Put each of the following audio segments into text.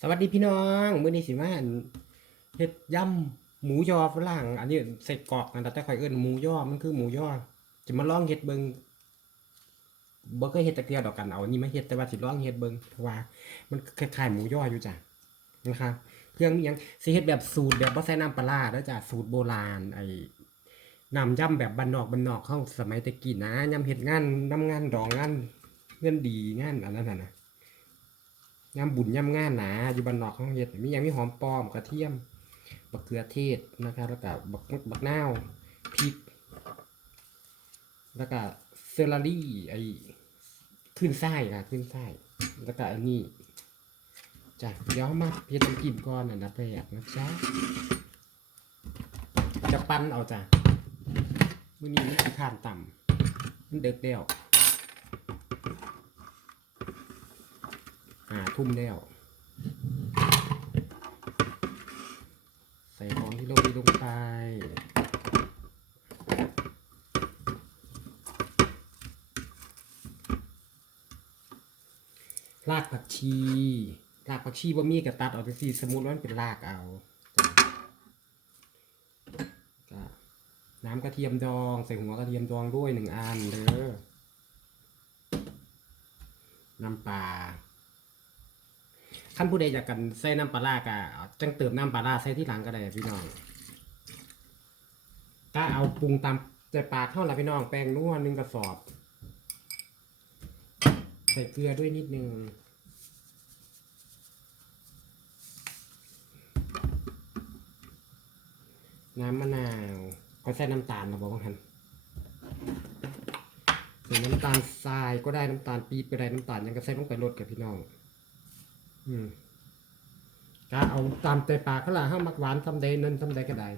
สวัสดีพี่น้องมื้อนี้สิมาอั่นเฮ็ดยำหมูยอฝรั่งอันนี้ใส่กรอกนั่นแต่ข่อยเอิ้นหมูยอมันคือหมูยอจะมาลองเฮ็ดเบิงบ่เคยเฮ็ดจักเที่ยดอกกันเอานนี้มาเฮ็ดแต่ว่าสิลองเฮ็ดเบิงเพราะว่า มันคล้ายๆหมูยออยู่จ้ะนะครับเครื่องมีหยังสิเฮ็ดแบบสูตรแบบบ่ใส่น้ำปลาร้าเด้อจ้ะสูตรโบราณไอ้น้ำยำแบบบ้านนอกบ้านนอกเฮาสมัยตะกี้นะยำเฮ็ดงานน้ำงานดองงานเงินดีงานอันนั้นน่ะนะ ยำบุญยำง่านหนาอยู่บ้านนอกของเฮ็ดมียังมีหอมป้อมกระเทียมบักเขือเทศนะครับแล้วก็บักบักนาวพริก แล้วก็เซอร์รี่ไอ้ขึ้นไส้ค่ะขึ้นไส้แล้วก็อันนี้จ้ะเดี๋ยวมาเฮ็ดน้ำจิ้มก่อนอันดับแรกนะจ๊ะจะปั้นเอาจ้ะมื้อนี้มันสิขานต่ำมันเด็กเดียว อ่า ทุ่มแล้ว ใส่ของที่เรามีลงไปรากผักชีรากผักชีบ่มีก็ตัดออกไปสิสมมติว่ามันเป็นรากเอาน้ำกระเทียมดอง ใส่หัวกระเทียมดองด้วยหนึ่งอันเด้อน้ำปลา ขั้นผู้ใดอยากกันใส่น้ำปลาร้าก็จังเติมน้ำปลาร้าใส่ที่หลังก็ได้พี่น้องถ้าเอาปรุงตามใจปากเท่าไหร่พี่น้องแป้งนัวหนึ่งกระสอบ ใส่เกลือด้วยนิดนึงน้ำมะนาวเขาใส่น้ำตาลนะบอกว่าคันใส่น้ำตาลทรายก็ได้น้ำตาลปี๊บก็ได้น้ำตาลยังก็ใส่ลงไปรดกับพี่น้อง ก็เอาตามใจปากเขาละห้ามักหวานทำใดนั่นทำใดก็ได้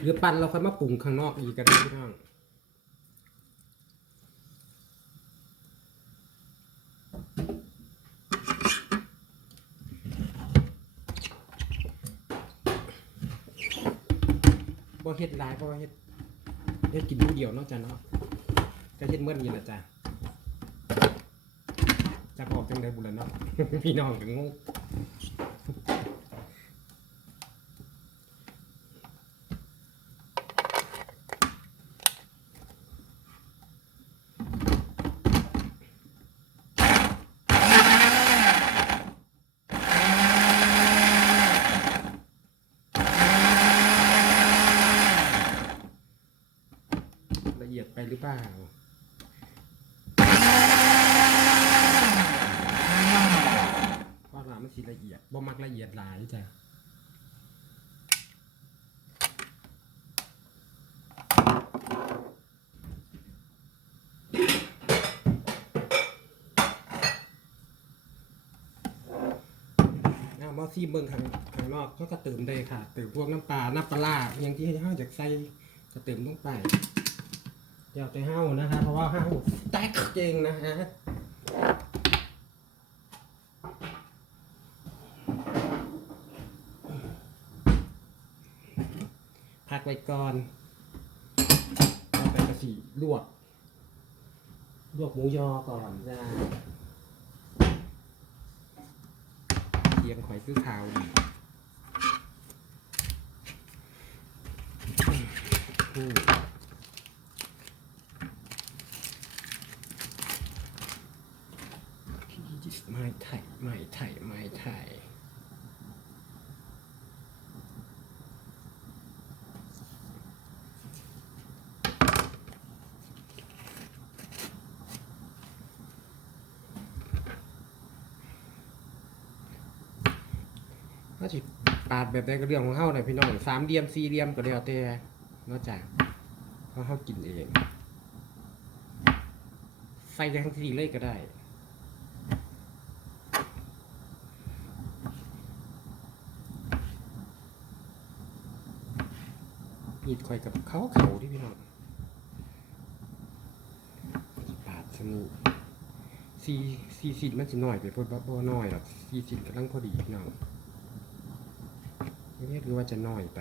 หรือปั่นเราค่อยมาปรุงข้างนอกอีกก็ได้พี่น้องบ่เฮ็ดหลายเพราะว่เฮ็ดเฮ็ดกินผู้เดียวเนาะจ้ะเนาะก็เฮ็ดเมื่อนี้แหละจ้ะ จะบอกจังได้บุญแล้วเนาะ พี่น้องก็งงละเอียดไปหรือเปล่า ว่าว่า มันสิละเอียดบ่มักละเอียดหลายจ้ะเอามาซีเบิ่งข้างข้างนอกเขาก็เติมได้ค่ะเติมพวกน้ำปลาน้ำปลาอยังที่เฮาอยากใส่ก็เติมลงไปเดี๋ยวแต่เฮานะคะเพราะว่าเฮาวแตกเก่งนะฮะ พักไว้ก่อนต่อไปกระสีลวก ลวกหมูยอก่อนจ้าเทียมข่อยคือขาวดีอืมไม่ไทยไม่ไทยไม่ไทย ถ้าสิ ปาดแบบใดก็เรื่องของเฮาหน่อยพี่น้องสามเหลี่ยมสี่เหลี่ยมก็แล้วแต่นอกจากเพราะเฮากินเอง ใส่ทั้งทีเลยก็ได้มีดข่อยกับเขาเขาที่พี่น้องปาดสนุกซีซีสิมันสิน้อยไปพราะบ่บ่น้อยหรอกซีสิกำลังพอดีพี่น้อง นี่คือว่าจะน้อยไป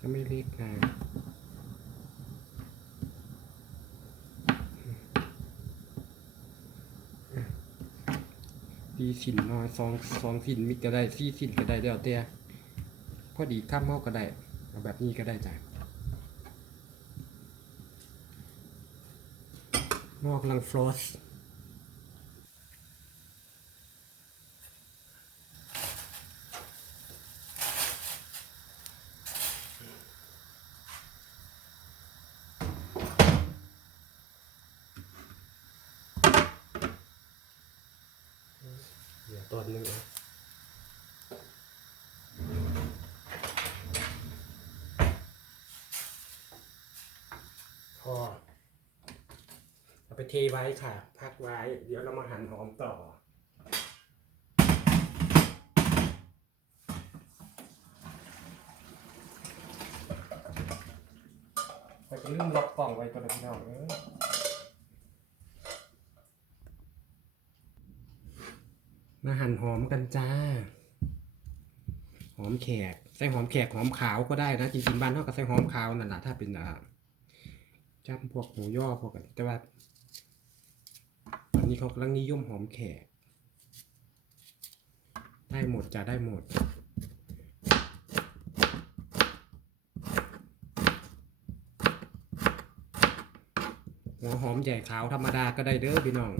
ก็ไม่รีบนานดีสินน้อยสองสองสินมิดก็ได้สี่สินก็ได้เดี๋ยวเตี้ย พอดีข้ามเมาก็ได้เอาแบบนี้ก็ได้จ้ะงอกลังฟลอสเดี๋ยวต้นนึงนะ เทไว้ค่ะ พักไว้ เดี๋ยวเรามาหั่นหอมต่อ ไปก็ลืมล็อกกล่องไว้ก่อนนะพี่น้องเอ้ยมาหั่นหอมกันจ้า หอมแขก ใส่หอมแขกหอมขาวก็ได้นะจริงๆบ้านเท่ากับใส่หอมขาวนั่นแหละถ้าเป็นอ่าจ้ำพวกหมูย่อพวกกันแต่ว่า นนี้เขากำลังนิยมหอมแขก ได้หมดจะได้หมด หัวหอมใหญ่ขาวธรรมดาก็ได้เด้อพี่น้อง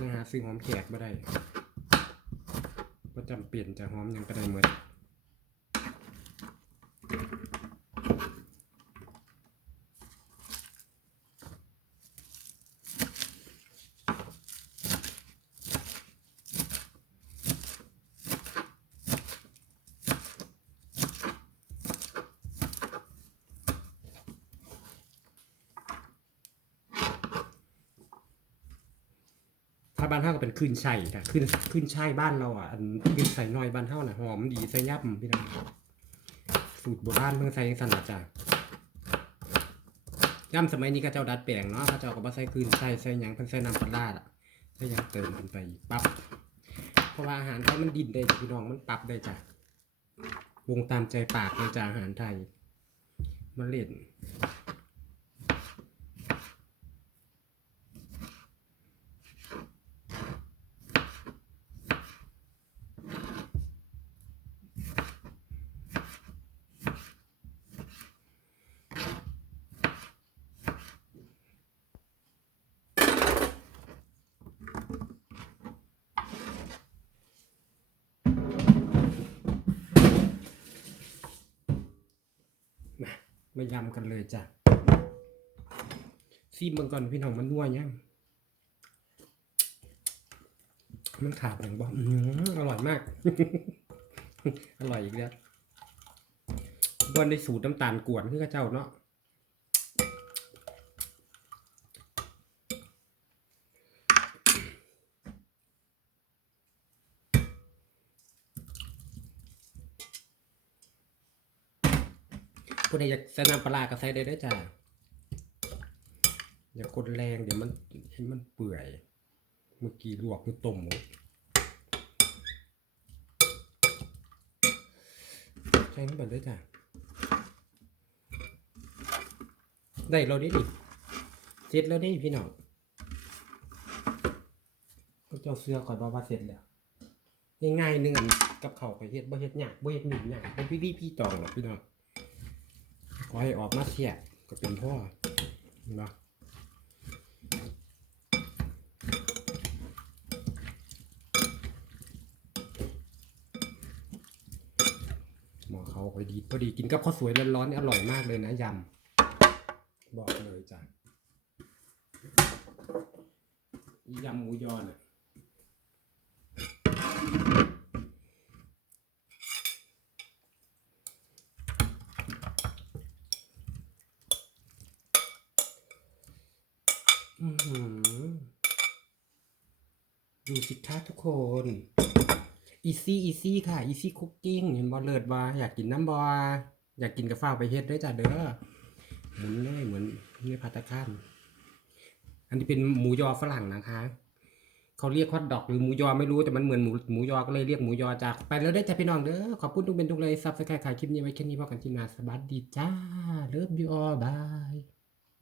ต้องหาซื้อหอมแขกมาได้ก็จำเปลี่ยนจากหอมยังก็ได้เหมดถ้าบ้านเฮาก็เป็นขึ้นช่ายค่ะขึ้นขึ้นช่ายบ้านเราอะอันขึ้นใส่น้อยบ้านเฮาน่ะหอมดีใส่ยับพี่น้องสูตรโบราณเพิ่งใส่สั่นละจ้ะย่ำสมัยนี้ก็เจ้าดัดแปลงเนาะเขาเจ้าก็บ่ใส่ขึ้นใส่ใส่หยังเพิ่นใส่น้ำปลาร้าอะใส่หยังเติมขึ้นไปปั๊บเพราะว่าอาหารไทยมันดินได้จ้ะพี่น้องมันปรับได้จ้ะวงตามใจปากเลยจ้ะอาหารไทยมาเล่น มายำกันเลยจ้ะซีมเบิ่งก่อนพี่น้องมันนัวยังมันขาดอย่างบอกอืมอร่อยมาก อร่อยอีกแล้วบอนในสูตรน้ำตาลกวนคือกระเจ้าเนาะ ผู้ใดอยากใส่น้ำปลาร้าก็ใส่ได้ด้วยจ้ะอย่ากดแรงเดี๋ยวมันให้มันเปื่อย เมื่อกี้ลวกคือต้มหมดใช่มันแบบด้วยจ้ะได้เราได้ดิเสร็จแล้วได้พี่น้องก็เจ้าเสื้อก่อนว่าว่าเสร็จแล้วง่ายๆหนึ่งกับเขาไปเฮ็ดบ่เฮ็ดยากบ่เฮ็ดหนึ่งยากบ่พี่พี่พี่จองหรอกพี่น้อง อให้ออกมาเสียก็เป็นพ่อเห็นปะหมอเขาพอดีพอดีกินกับข้าวสวยร้อนๆนี่อร่อยมากเลยนะยำบอกเลยจ้ะยำหมูยอน่ะอื้อหือ ดูสิคะทุกคนอีซี่อีซี่ค่ะอีซี่คุกกิ้งเห็นบอเลิศบออยากกินน้ำบออยากกินกับฟ้าไปเฮ็ดด้วยจ้ะเด้อหมุนเลยเหมือนนี่พัตตาคารอันนี้เป็นหมูยอฝรั่งนะคะเขาเรียกฮอทดอกหรือหมูยอไม่รู้แต่มันเหมือนหมูหมูยอก็เลยเรียกหมูยอจากไปแล้วได้จ้ะพี่น้องเด้อขอบคุณทุกเป็นทุกเลยซับสไครต์ขายคลิปนี้ไว้แค่นี้พอกันที่หนาสวัสดีจ้าเลิฟยูออบาย